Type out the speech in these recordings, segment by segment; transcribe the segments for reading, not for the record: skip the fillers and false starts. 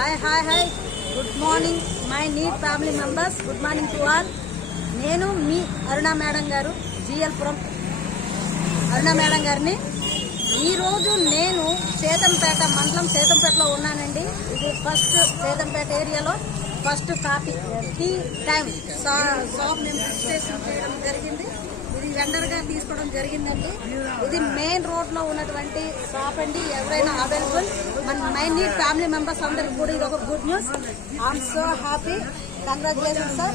Hi good morning my NEET family members. Good morning to all. నేను మీ అరుణ madam గారు, జిఎల్పురం అరుణ madam గారిని. ఈరోజు నేను సేతంపేట మండలం సేతంపేటలో ఉన్నానండి. ఇది ఫస్ట్ సేతంపేట ఏరియాలో first coffee tea time shop మేము రిజిస్ట్రేషన్ చేయడం జరిగింది. ఇది వెండర్గా తీసుకోవడం జరిగిందండి. ఇది మెయిన్ రోడ్ లో ఉన్నటువంటి షాప్ అండి. ఎవరైనా అవైలబుల్ మన మై నీట్ ఫ్యామిలీ మెంబర్స్ అందరికి కూడా ఇది ఒక good news. I'm so happy. Congratulation sir.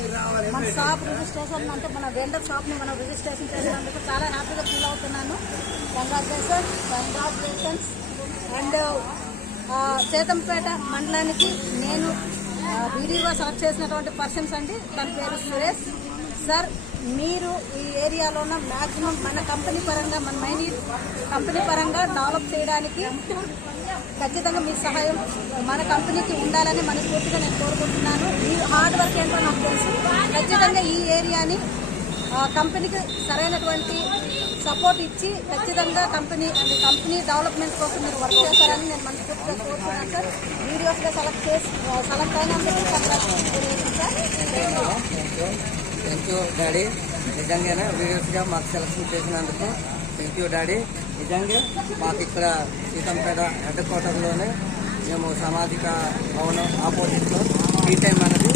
మన షాప్ రిజిస్ట్రేషన్ అంటే మన వెండర్ షాప్ ని మనం రిజిస్ట్రేషన్ చేసినందుకు చాలా హ్యాపీగా ఫీల్ అవుతున్నాను. కంగ్రాచులేషన్స్. అండ్ సేతంపేట మండలానికి నేను వీడియోగా సెలెక్ట్ చేసినటువంటి పర్సన్స్ అండి. తన పేరు సురేష్ సార్. మీరు ఈ ఏరియాలోన మ్యాక్సిమం మన కంపెనీ పరంగా మన మైనీట్ కంపెనీ పరంగా డెవలప్ చేయడానికి ఖచ్చితంగా మీ సహాయం మన కంపెనీకి ఉండాలని మనస్ఫూర్తిగా నేను కోరుకుంటున్నాను. మీ హార్డ్ వర్క్ ఏంటో నాకు తెలుసు. ఖచ్చితంగా ఈ ఏరియాని కంపెనీకి సరైనటువంటి సపోర్ట్ ఇచ్చి ఖచ్చితంగా కంపెనీ డెవలప్మెంట్ కోసం మీరు వర్క్ చేస్తారని నేను మనస్ఫూర్తిగా కోరుతున్నాను సార్. వీడియోస్గా సెలెక్ట్ అయినందుకు థ్యాంక్ యూ డాడీ. నిజంగానే వీడియోస్గా మాకు సెలెక్షన్ చేసినందుకు థ్యాంక్ యూ డాడీ. నిజంగా మాకు ఇక్కడ సీతంపేట హెడ్ క్వార్టర్లోనే మేము సామాజిక భవనం ఆపోజిట్లో ఈ టైం అనేది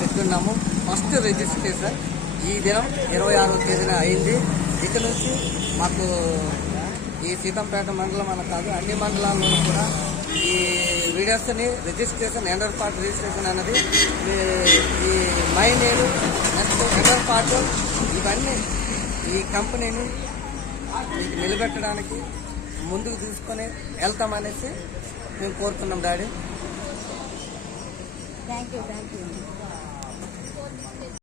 పెట్టున్నాము. ఫస్ట్ రిజిస్ట్రేషన్ ఈ దినం 26వ తేదీన అయింది. ఇక్కడ నుంచి మాకు ఈ సీతంపేట మండలం అన్న కాదు అన్ని మండలాల్లోనూ కూడా ఈ వీడియోస్ని రిజిస్ట్రేషన్ ఎండర్ పార్ట్ రిజిస్ట్రేషన్ అనేది ఈ మైనేడు నెక్స్ట్ ఎండర్ పార్ట్ ఇవన్నీ ఈ కంపెనీని నిలబెట్టడానికి ముందుకు తీసుకొని వెళ్తామనేసి మేము కోరుతున్నాం డాడీ. Thank you.